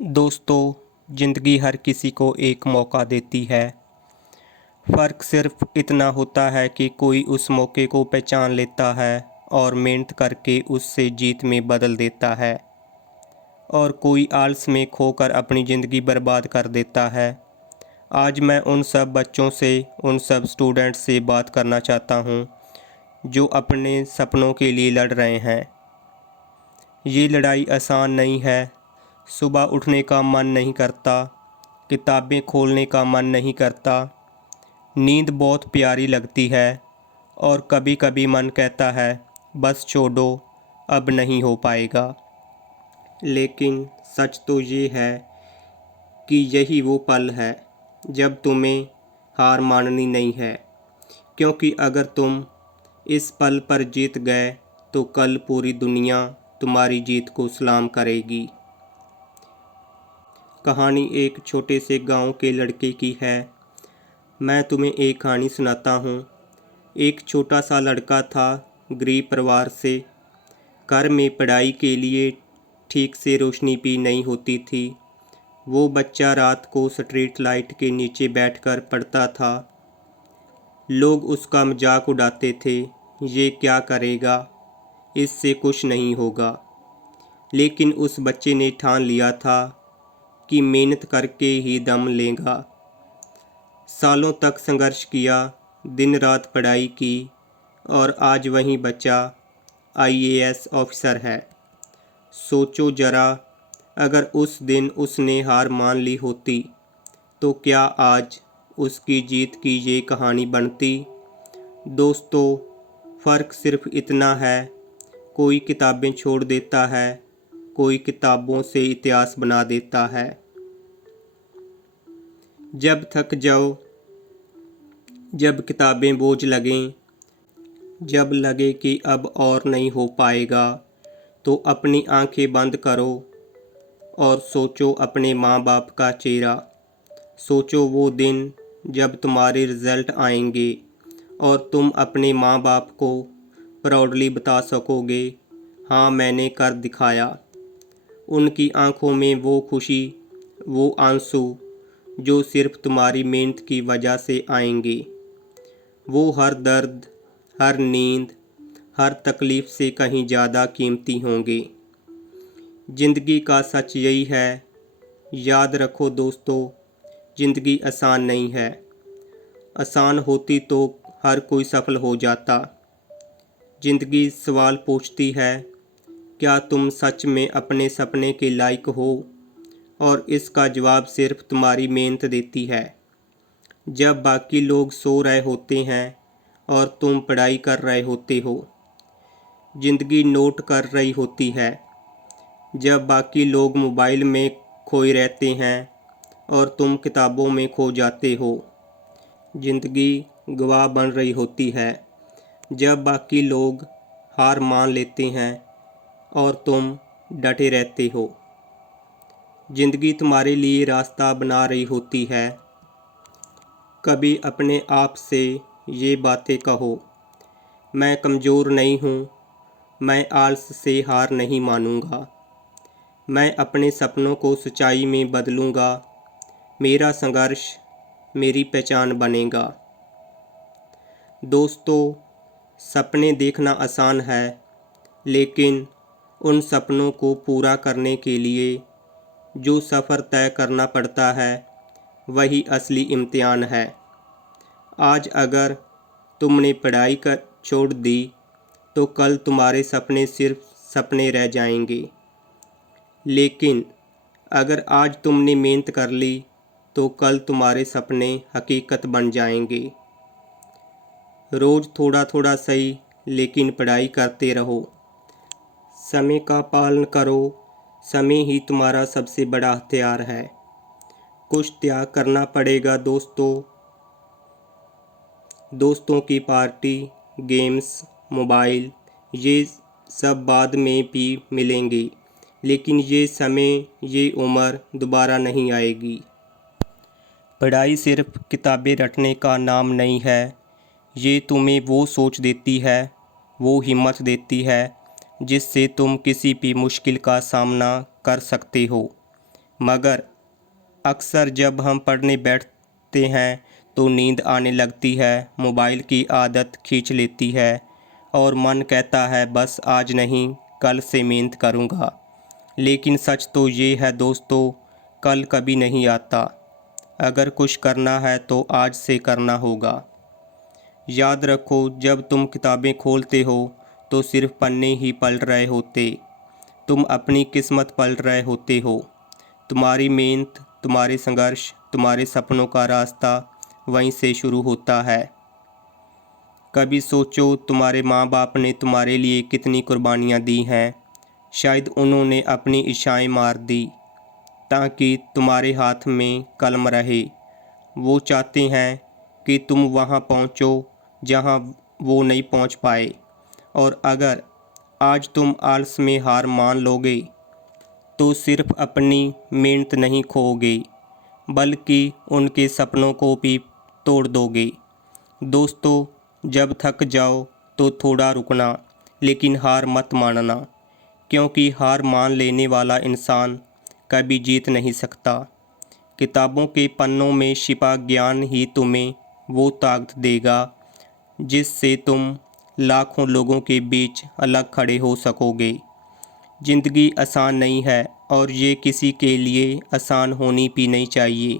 दोस्तों, ज़िंदगी हर किसी को एक मौका देती है। फ़र्क सिर्फ इतना होता है कि कोई उस मौके को पहचान लेता है और मेहनत करके उससे जीत में बदल देता है, और कोई आलस में खोकर अपनी ज़िंदगी बर्बाद कर देता है। आज मैं उन सब बच्चों से, उन सब स्टूडेंट्स से बात करना चाहता हूँ जो अपने सपनों के लिए लड़ रहे हैं। ये लड़ाई आसान नहीं है। सुबह उठने का मन नहीं करता, किताबें खोलने का मन नहीं करता, नींद बहुत प्यारी लगती है, और कभी कभी मन कहता है बस छोड़ो, अब नहीं हो पाएगा। लेकिन सच तो ये है कि यही वो पल है जब तुम्हें हार माननी नहीं है, क्योंकि अगर तुम इस पल पर जीत गए तो कल पूरी दुनिया तुम्हारी जीत को सलाम करेगी। कहानी एक छोटे से गांव के लड़के की है। मैं तुम्हें एक कहानी सुनाता हूँ। एक छोटा सा लड़का था, गरीब परिवार से। घर में पढ़ाई के लिए ठीक से रोशनी भी नहीं होती थी। वो बच्चा रात को स्ट्रीट लाइट के नीचे बैठकर पढ़ता था। लोग उसका मजाक उड़ाते थे, ये क्या करेगा, इससे कुछ नहीं होगा। लेकिन उस बच्चे ने ठान लिया था कि मेहनत करके ही दम लेगा। सालों तक संघर्ष किया, दिन रात पढ़ाई की, और आज वही बच्चा आईएएस ऑफिसर है। सोचो ज़रा, अगर उस दिन उसने हार मान ली होती तो क्या आज उसकी जीत की ये कहानी बनती। दोस्तों, फ़र्क सिर्फ इतना है, कोई किताबें छोड़ देता है, कोई किताबों से इतिहास बना देता है। जब थक जाओ, जब किताबें बोझ लगें, जब लगे कि अब और नहीं हो पाएगा, तो अपनी आंखें बंद करो और सोचो अपने माँ बाप का चेहरा। सोचो वो दिन जब तुम्हारे रिज़ल्ट आएंगे और तुम अपने माँ बाप को प्राउडली बता सकोगे, हाँ मैंने कर दिखाया। उनकी आंखों में वो खुशी, वो आंसू जो सिर्फ तुम्हारी मेहनत की वजह से आएंगे। वो हर दर्द, हर नींद, हर तकलीफ़ से कहीं ज़्यादा कीमती होंगे। ज़िंदगी का सच यही है। याद रखो दोस्तों, ज़िंदगी आसान नहीं है। आसान होती तो हर कोई सफल हो जाता। ज़िंदगी सवाल पूछती है, क्या तुम सच में अपने सपने के लायक हो, और इसका जवाब सिर्फ तुम्हारी मेहनत देती है। जब बाकी लोग सो रहे होते हैं और तुम पढ़ाई कर रहे होते हो, ज़िंदगी नोट कर रही होती है। जब बाकी लोग मोबाइल में खोए रहते हैं और तुम किताबों में खो जाते हो, ज़िंदगी गवाह बन रही होती है। जब बाकी लोग हार मान लेते हैं और तुम डटे रहते हो, ज़िंदगी तुम्हारे लिए रास्ता बना रही होती है। कभी अपने आप से ये बातें कहो, मैं कमज़ोर नहीं हूँ, मैं आलस से हार नहीं मानूंगा, मैं अपने सपनों को सच्चाई में बदलूंगा, मेरा संघर्ष मेरी पहचान बनेगा। दोस्तों, सपने देखना आसान है, लेकिन उन सपनों को पूरा करने के लिए जो सफ़र तय करना पड़ता है, वही असली इम्तिहान है। आज अगर तुमने पढ़ाई कर छोड़ दी तो कल तुम्हारे सपने सिर्फ सपने रह जाएंगे। लेकिन अगर आज तुमने मेहनत कर ली तो कल तुम्हारे सपने हकीकत बन जाएंगे। रोज़ थोड़ा थोड़ा सही, लेकिन पढ़ाई करते रहो। समय का पालन करो, समय ही तुम्हारा सबसे बड़ा हथियार है। कुछ त्याग करना पड़ेगा दोस्तों। दोस्तों की पार्टी, गेम्स, मोबाइल, ये सब बाद में भी मिलेंगे, लेकिन ये समय, ये उम्र दोबारा नहीं आएगी। पढ़ाई सिर्फ किताबें रटने का नाम नहीं है। ये तुम्हें वो सोच देती है, वो हिम्मत देती है जिससे तुम किसी भी मुश्किल का सामना कर सकते हो। मगर अक्सर जब हम पढ़ने बैठते हैं तो नींद आने लगती है, मोबाइल की आदत खींच लेती है और मन कहता है बस आज नहीं कल से मेहनत करूँगा। लेकिन सच तो ये है दोस्तों, कल कभी नहीं आता। अगर कुछ करना है तो आज से करना होगा। याद रखो, जब तुम किताबें खोलते हो तो सिर्फ पन्ने ही पलट रहे होते, तुम अपनी किस्मत पलट रहे होते हो। तुम्हारी मेहनत, तुम्हारे संघर्ष, तुम्हारे सपनों का रास्ता वहीं से शुरू होता है। कभी सोचो तुम्हारे माँ बाप ने तुम्हारे लिए कितनी कुर्बानियाँ दी हैं। शायद उन्होंने अपनी इच्छाएं मार दी ताकि तुम्हारे हाथ में कलम रहे। वो चाहते हैं कि तुम वहाँ पहुँचो जहाँ वो नहीं पहुँच पाए। और अगर आज तुम आलस में हार मान लोगे तो सिर्फ अपनी मेहनत नहीं खोओगे, बल्कि उनके सपनों को भी तोड़ दोगे। दोस्तों, जब थक जाओ तो थोड़ा रुकना, लेकिन हार मत मानना, क्योंकि हार मान लेने वाला इंसान कभी जीत नहीं सकता। किताबों के पन्नों में छिपा ज्ञान ही तुम्हें वो ताकत देगा जिससे तुम लाखों लोगों के बीच अलग खड़े हो सकोगे। ज़िंदगी आसान नहीं है और ये किसी के लिए आसान होनी भी नहीं चाहिए,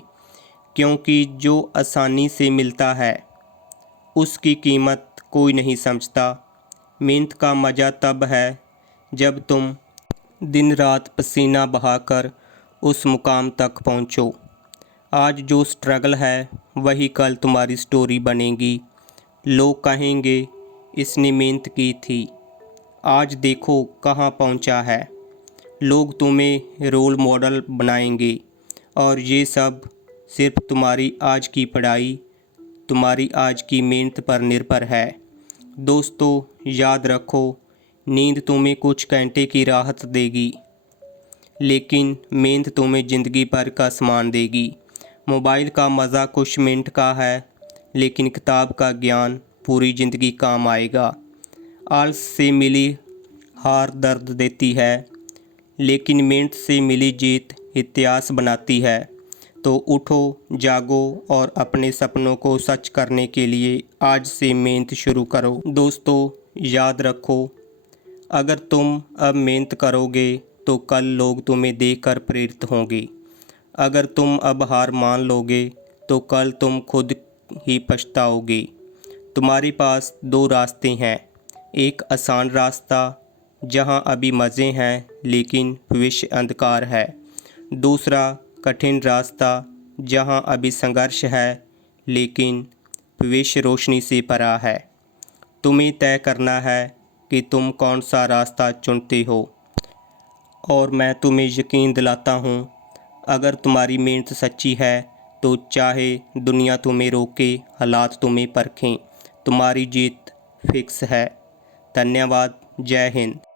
क्योंकि जो आसानी से मिलता है उसकी कीमत कोई नहीं समझता। मेहनत का मज़ा तब है जब तुम दिन रात पसीना बहाकर उस मुकाम तक पहुँचो। आज जो स्ट्रगल है वही कल तुम्हारी स्टोरी बनेगी। लोग कहेंगे इसने मेहनत की थी, आज देखो कहाँ पहुँचा है। लोग तुम्हें रोल मॉडल बनाएंगे और ये सब सिर्फ तुम्हारी आज की पढ़ाई, तुम्हारी आज की मेहनत पर निर्भर है। दोस्तों, याद रखो, नींद तुम्हें कुछ घंटे की राहत देगी, लेकिन मेहनत तुम्हें ज़िंदगी भर का सम्मान देगी। मोबाइल का मज़ा कुछ मिनट का है, लेकिन किताब का ज्ञान पूरी ज़िंदगी काम आएगा। आलस से मिली हार दर्द देती है, लेकिन मेहनत से मिली जीत इतिहास बनाती है। तो उठो, जागो और अपने सपनों को सच करने के लिए आज से मेहनत शुरू करो। दोस्तों, याद रखो, अगर तुम अब मेहनत करोगे तो कल लोग तुम्हें देखकर प्रेरित होंगे। अगर तुम अब हार मान लोगे तो कल तुम खुद ही पछताओगे। तुम्हारे पास दो रास्ते हैं, एक आसान रास्ता जहां अभी मज़े हैं लेकिन भविष्य अंधकार है। दूसरा कठिन रास्ता जहां अभी संघर्ष है लेकिन भविष्य रोशनी से भरा है। तुम्हें तय करना है कि तुम कौन सा रास्ता चुनते हो। और मैं तुम्हें यकीन दिलाता हूँ, अगर तुम्हारी मेहनत सच्ची है तो चाहे दुनिया तुम्हें रोके, हालात तुम्हें परखें, तुम्हारी जीत फिक्स है। धन्यवाद। जय हिंद।